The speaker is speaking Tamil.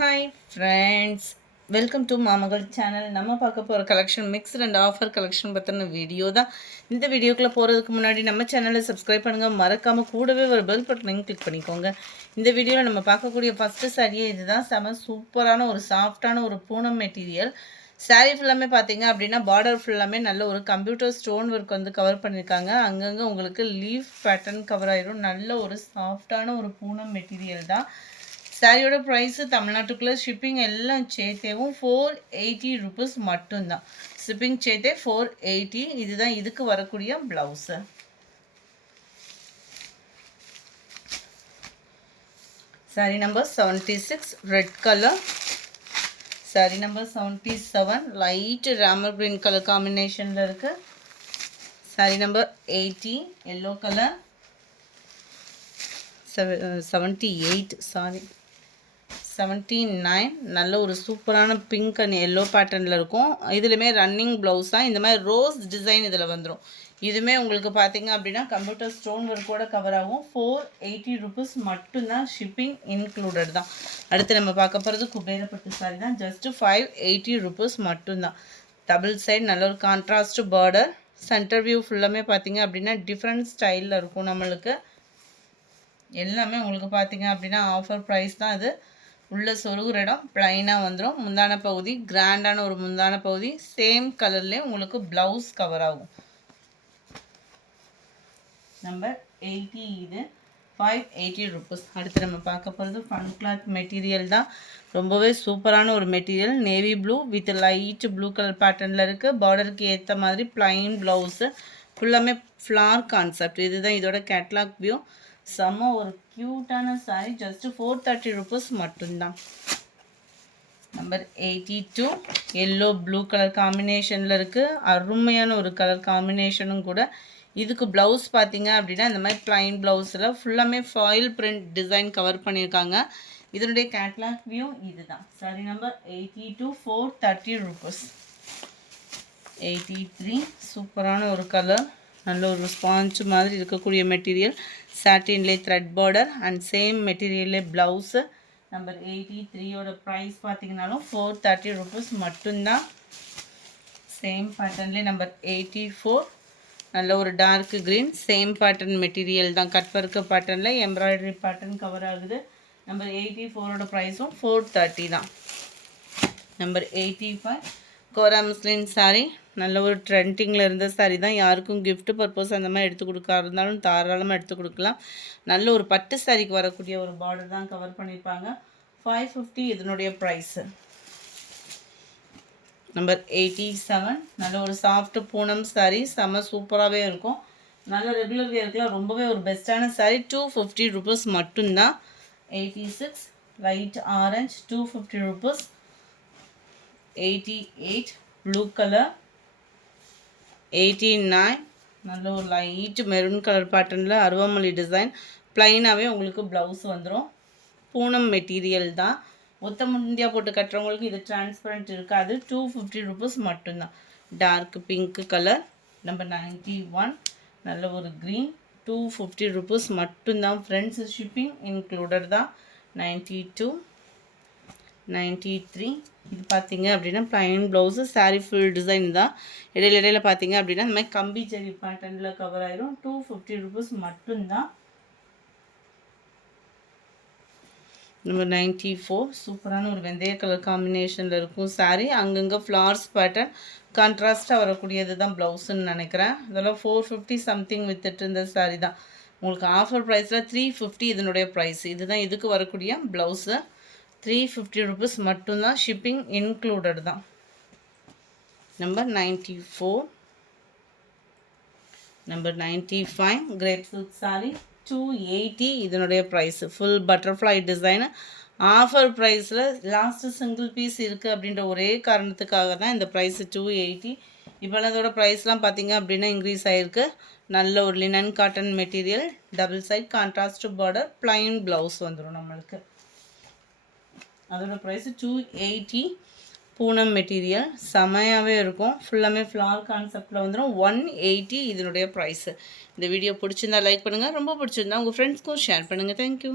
Hi friends, welcome to Mamagal channel. நம்ம பார்க்க போகிற collection mixed and offer collection பற்றின வீடியோ தான். இந்த வீடியோக்குள்ளே போகிறதுக்கு முன்னாடி நம்ம சேனலை சப்ஸ்கிரைப் பண்ணுங்கள், மறக்காமல் கூடவே ஒரு பெல் பட்டனையும் கிளிக் பண்ணிக்கோங்க. இந்த வீடியோவில் நம்ம பார்க்கக்கூடிய ஃபஸ்ட்டு சாரியே இதுதான். செம சூப்பரான ஒரு சாஃப்டான ஒரு பூனம் மெட்டீரியல் சாரீ. ஃபுல்லாமே பார்த்தீங்க அப்படின்னா பார்டர் ஃபுல்லாமே நல்ல ஒரு கம்ப்யூட்டர் ஸ்டோன் ஒர்க் வந்து கவர் பண்ணியிருக்காங்க. அங்கங்கே உங்களுக்கு லீஃப் பேட்டர்ன் கவர் ஆயிரும். நல்ல ஒரு சாஃப்டான ஒரு பூனம் மெட்டீரியல் தான். சாரியோட ப்ரைஸு தமிழ்நாட்டுக்குள்ளே ஷிப்பிங் எல்லாம் சேர்த்தேவும் 480 ருபீஸ் மட்டும்தான். ஷிப்பிங் சேர்த்தே 480. இதுதான் இதுக்கு வரக்கூடிய blouse. Sorry number 76 red colour. Sorry number 77 light Ramar green colour காம்பினேஷனில் இருக்குது. Sorry number 80 yellow colour. 78 sorry 79 நல்ல ஒரு சூப்பரான பிங்க் அண்ட் எல்லோ பேட்டர்னில் இருக்கும். இதுலையுமே ரன்னிங் ப்ளவுஸ் தான். இந்த மாதிரி ரோஸ் டிசைன் இதில் வந்துடும். இதுவுமே உங்களுக்கு பார்த்தீங்க அப்படின்னா கம்ப்யூட்டர் ஸ்டோன் ஒர்க்கோட கவர் ஆகும். 480 ருபீஸ் மட்டும்தான். ஷிப்பிங் இன்க்ளூடட் தான். அடுத்து நம்ம பார்க்க போகிறது குபேரப்பட்டு சாரி தான். ஜஸ்ட்டு 580 ருபீஸ் மட்டும்தான். டபுள் சைடு நல்ல ஒரு கான்ட்ராஸ்ட் பார்டர். சென்டர் வியூ ஃபுல்லாமே பார்த்தீங்க அப்படின்னா டிஃப்ரெண்ட் ஸ்டைலில் இருக்கும். நம்மளுக்கு எல்லாமே உங்களுக்கு பார்த்தீங்க அப்படின்னா ஆஃபர் ப்ரைஸ் தான். இது உள்ள சொருகிற இடம் ப்ளைனாக வந்துடும். முந்தான பகுதி கிராண்டான ஒரு முந்தான பகுதி. சேம் கலர்லேயே உங்களுக்கு ப்ளவுஸ் கவர் ஆகும். நம்பர் 80 இது 580 ருபீஸ். அடுத்து நம்ம பார்க்க போகிறது ஃபன் கிளாத் மெட்டீரியல் தான். ரொம்பவே சூப்பரான ஒரு material. Navy blue with light blue colour பேட்டர்னில் இருக்குது. பார்டருக்கு ஏற்ற மாதிரி ப்ளைன் ப்ளவுஸு. ஃபுல்லாமே ஃப்ளார் கான்செப்ட். இதுதான் இதோட கேட்லாக் வியூ. செம்ம ஒரு க்யூட்டான சாரி. ஜஸ்ட்டு 430 ருபீஸ் மட்டும்தான். நம்பர் 82 எல்லோ ப்ளூ கலர் காம்பினேஷனில் இருக்குது. அருமையான ஒரு கலர் காம்பினேஷனும் கூட. இதுக்கு ப்ளவுஸ் பார்த்தீங்க அப்படின்னா இந்த மாதிரி ப்ளைன் ப்ளவுஸில் ஃபுல்லாமே ஃபாயில் பிரிண்ட் டிசைன் கவர் பண்ணியிருக்காங்க. இதனுடைய கேட்லாக் வியூ இதுதான். Sari number 82 430 rupees. 83 சூப்பரான ஒரு கலர். நல்ல ஒரு ஸ்பாஞ்ச் மாதிரி இருக்கக்கூடிய மெட்டீரியல். சாட்டின்லே த்ரெட் பார்டர் அண்ட் சேம் மெட்டீரியல்லே ப்ளவுஸு. நம்பர் 83யோட ப்ரைஸ் பார்த்தீங்கன்னாலும் 430 ருபீஸ் மட்டும்தான். சேம் பேட்டர்ன்லேயே நம்பர் 84 நல்ல ஒரு dark green. Same pattern material தான். கட் ஒர்க்கு பேட்டர்னில் எம்ப்ராய்டரி பேட்டர்ன் கவர் ஆகுது. நம்பர் 84ஓட ப்ரைஸும் 430 தான். Number 85 kora muslin sari. நல்ல ஒரு ட்ரெண்டிங்கில் இருந்த சாரீ தான். யாருக்கும் கிஃப்ட் பர்பஸ் அந்த மாதிரி எடுத்து கொடுக்க இருந்தாலும் தாராளமாக எடுத்து கொடுக்கலாம். நல்ல ஒரு பட்டு சாரிக்கு வரக்கூடிய ஒரு பார்டர் தான் கவர் பண்ணியிருப்பாங்க. 550 இதனுடைய ப்ரைஸு. நம்பர் 87 நல்ல ஒரு சாஃப்ட் பூனம் சாரீ. செம்ம சூப்பராகவே இருக்கும். நல்ல ரெகுலர் வேர்க்கெலாம் ரொம்பவே ஒரு பெஸ்ட்டான சாரீ. 250 ருபீஸ் மட்டும்தான். 86 light orange 250 rupees. 88 blue colour. 89 நல்ல ஒரு லைட் மெரூன் கலர் பேட்டர்னில் அருவாமல்லி டிசைன். ப்ளைனாகவே உங்களுக்கு ப்ளவுஸ் வந்துடும். பூனம் மெட்டீரியல் தான். ஒத்த முந்தியா போட்டு கட்டுறவங்களுக்கு இது டிரான்ஸ்பரண்ட் இருக்காது. 250 ருபீஸ் மட்டும்தான். Dark pink colour. நம்பர் 91 நல்ல ஒரு க்ரீன். 250 ருபீஸ் மட்டும்தான் ஃப்ரெண்ட்ஸ். ஷிப்பிங் இன்க்ளூடட் தான். 92 93 இது பார்த்தீங்க அப்படின்னா plain blouse. Sari full design தான். இடையில பார்த்தீங்க அப்படின்னா இந்த மாதிரி கம்பி ஜெரி பேட்டர்னில் கவர் ஆயிரும். 250 ருபீஸ் மட்டும்தான். நம்பர் 94 சூப்பரான ஒரு வெந்தய கலர் காம்பினேஷனில் இருக்கும் சாரீ. அங்கங்கே ஃப்ளார்ஸ் பேட்டர்ன் கான்ட்ராஸ்ட்டாக வரக்கூடியது தான் ப்ளவுஸுன்னு நினைக்கிறேன். இதெல்லாம் 450 சம்திங் வித்துட்டு இருந்த சாரீ தான். உங்களுக்கு ஆஃபர் ப்ரைஸில் 350 இதனுடைய ப்ரைஸ். இதுதான் இதுக்கு வரக்கூடிய ப்ளவுஸு. 350 ருபீஸ் மட்டும்தான். ஷிப்பிங் இன்க்ளூடட் தான். Number 94 number 95 crepe silk sari 280 இதனுடைய price. Full butterfly design. Offer ப்ரைஸில் லாஸ்ட்டு சிங்கிள் பீஸ் இருக்குது அப்படின்ற ஒரே காரணத்துக்காக தான் இந்த ப்ரைஸு 280. இப்போலாம் இதோட ப்ரைஸ்லாம் பார்த்தீங்க அப்படின்னா இன்க்ரீஸ் ஆகிருக்கு. நல்ல ஒரு linen cotton material. Double side contrast border plain blouse வந்துடும் நம்மளுக்கு. அதோட ப்ரைஸு 280. பூனம் மெட்டீரியல் செமையாகவே இருக்கும். ஃபுல்லாமே ஃப்ளார் கான்செப்டில் வந்துடும். 180 இதனுடைய ப்ரைஸு. இந்த வீடியோ பிடிச்சிருந்தா லைக் பண்ணுங்கள். ரொம்ப பிடிச்சிருந்தா உங்கள் ஃப்ரெண்ட்ஸ்க்கும் ஷேர் பண்ணுங்கள். தேங்க்யூ.